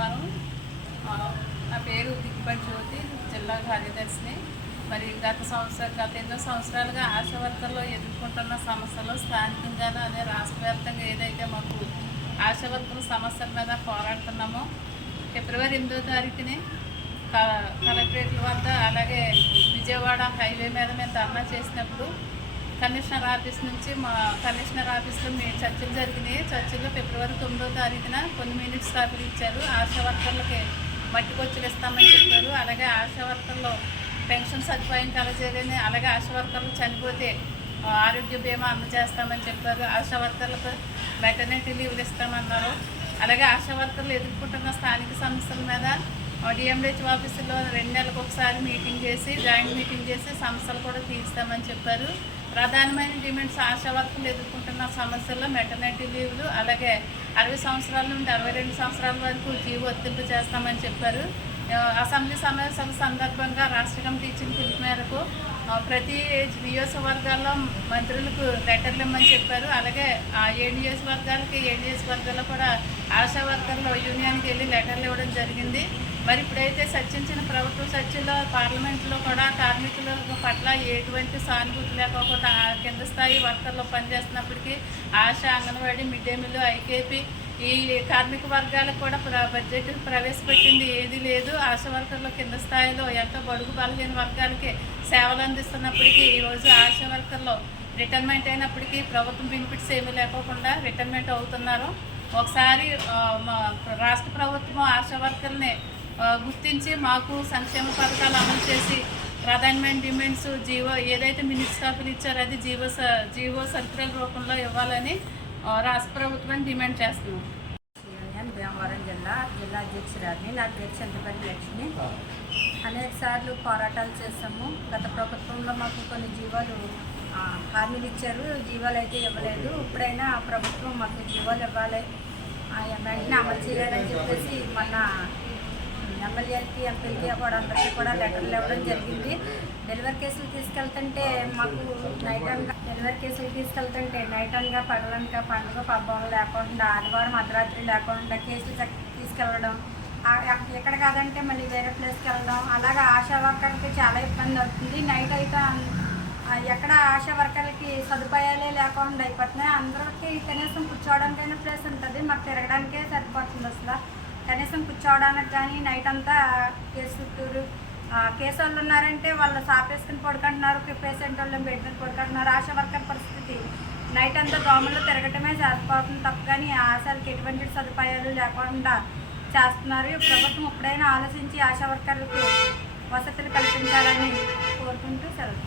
నమస్కారం నా పేరు దిగ్బట్ జ్యోతి జిల్లా కార్యదర్శిని. మరి గత సంవత్సరం గత ఎన్నో సంవత్సరాలుగా ఆశా ఎదుర్కొంటున్న సమస్యలు స్థానికంగానే అదే రాష్ట్ర వ్యాప్తంగా ఏదైతే మాకు ఆశా సమస్యల మీద పోరాడుతున్నామో ఫిబ్రవరి ఎనిమిదో తారీఖుని కలెక్టరేట్ల వద్ద అలాగే విజయవాడ హైవే మీద మేము ధర్నా చేసినప్పుడు కమిషనర్ ఆఫీస్ నుంచి మా కమిషనర్ ఆఫీస్లో మీ చర్చలు జరిగినాయి. చర్చలో ఫిబ్రవరి తొమ్మిదో తారీఖున కొన్ని మినిట్స్ కాపీలు ఇచ్చారు. ఆశా వర్కర్లకి మట్టి కొచ్చులు ఇస్తామని చెప్పారు. అలాగే ఆశా వర్కర్లు పెన్షన్ సదుపాయం కలజేయని అలాగే ఆశా వర్కర్లు చనిపోతే ఆరోగ్య బీమా అందజేస్తామని చెప్పారు. ఆశా వర్కర్లకు వెటర్నరీ లీవ్లు ఇస్తామన్నారు. అలాగే ఆశా వర్కర్లు ఎదుర్కొంటున్న స్థానిక సమస్యల మీద డిఎండిహెచ్ ఆఫీసులో రెండు నెలలకు ఒకసారి మీటింగ్ చేసి జాయింట్ మీటింగ్ చేసి సమస్యలు కూడా తీరుస్తామని చెప్పారు. ప్రధానమైన డిమాండ్స్ ఆశా వర్కులు ఎదుర్కొంటున్న సమస్యల్లో మెటర్నిటీ లీవ్లు అలాగే అరవై సంవత్సరాల నుండి అరవై రెండు సంవత్సరాల వరకు జీవో వర్తింపు చేస్తామని చెప్పారు. అసెంబ్లీ సమావేశాల సందర్భంగా రాష్ట్ర కమిటీ ఇచ్చిన పిలుపు మేరకు ప్రతి నియోజకవర్గాల్లో మంత్రులకు లెటర్లు ఇమ్మని చెప్పారు. అలాగే ఆ ఏ నియోజకవర్గాలకి ఏ నియోజకవర్గాల్లో కూడా ఆశా వర్కర్లు యూనియన్కి వెళ్ళి లెటర్లు ఇవ్వడం జరిగింది. మరి ఇప్పుడైతే చర్చించిన ప్రభుత్వ చర్చలో పార్లమెంట్లో కూడా కార్మికుల పట్ల ఎటువంటి సానుభూతి లేకపోతే కింద స్థాయి వర్కర్లు పనిచేస్తున్నప్పటికీ ASHA anganwadi mid day meal IKP ఈ కార్మిక వర్గాలకు కూడా ప్ర బడ్జెట్ ప్రవేశపెట్టింది. ఏది లేదు. ఆశ వర్కర్లు కింద స్థాయిలో ఎంతో బడుగు బలహీన వర్గాలకి సేవలు అందిస్తున్నప్పటికీ ఈరోజు ఆశా వర్కర్లు రిటైర్మెంట్ అయినప్పటికీ ప్రభుత్వం బెనిఫిట్స్ ఏమీ లేకోకుండా రిటైర్మెంట్ అవుతున్నారు. ఒకసారి మా రాష్ట్ర ప్రభుత్వం ఆశా వర్కర్ని గుర్తించి మాకు సంక్షేమ పథకాలు అమలు చేసి ప్రధానమైన డిమాండ్స్ జీవో ఏదైతే మినిస్టాఫీలు ఇచ్చారో అది జీవో స- జీవో సర్కులర్ రూపంలో ఇవ్వాలని రాష్ట్ర ప్రభుత్వాన్ని డిమాండ్ చేస్తున్నాం. యూనియన్ భీమవరం జిల్లా జిల్లా అధ్యక్షురాలిని నా పేరు చంద్రపల్లి లక్ష్మి. అనేక సార్లు పోరాటాలు చేస్తాము గత ప్రభుత్వంలో మాకు కొన్ని జీవాలు హామీలు ఇచ్చారు. జీవాలు అయితే ఇవ్వలేదు. ఇప్పుడైనా ప్రభుత్వం మాకు జీవాలు ఇవ్వాలి. ఆ, వెంటనే అమలు చేయాలని చెప్పేసి మొన్న ఎమ్మెల్యేలకి ఎంపీలకి కూడా అందరికీ కూడా లెటర్లు ఇవ్వడం జరిగింది. డెలివరీ కేసులు తీసుకెళ్తుంటే మాకు నైట్ అనగా డెలివరీ కేసులు తీసుకెళ్తుంటే నైట్ అనగా పగలనగా పండుగ పబ్బం లేకుండా ఆదివారం అర్ధరాత్రి లేకుండా కేసులు తీసుకెళ్ళడం ఎక్కడ కాదంటే మళ్ళీ వేరే ప్లేస్కి వెళ్ళడం అలాగా ఆశా వర్కర్కి చాలా ఇబ్బంది అవుతుంది. నైట్ అయితే ఎక్కడ ఆశా వర్కర్లకి సదుపాయాలే లేకుండా అయిపోతున్నాయి. అందరికీ కనీసం కూర్చోవడానికైనా ప్లేస్ ఉంటుంది. మాకు తిరగడానికే సరిపోతుంది అసలు. కనీసం కూర్చోవడానికి కానీ నైట్ అంతా కేసు చుట్టూరు కేసు వాళ్ళు ఉన్నారంటే వాళ్ళు సాపేసుకుని పడుకుంటున్నారు పేషెంట్ వాళ్ళు బెడ్ మీద పడుకుంటున్నారు. ఆశా వర్కర్ పరిస్థితి. నైట్ అంతా దోమల్లో తిరగటమే సరిపోతుంది తప్ప కానీ ఆశాలకు ఎటువంటి సదుపాయాలు లేకుండా చేస్తున్నారు. ప్రభుత్వం ఎప్పుడైనా ఆలోచించి ఆశా వర్కర్లకు వసతులు కల్పించాలని కోరుకుంటూ సెలవు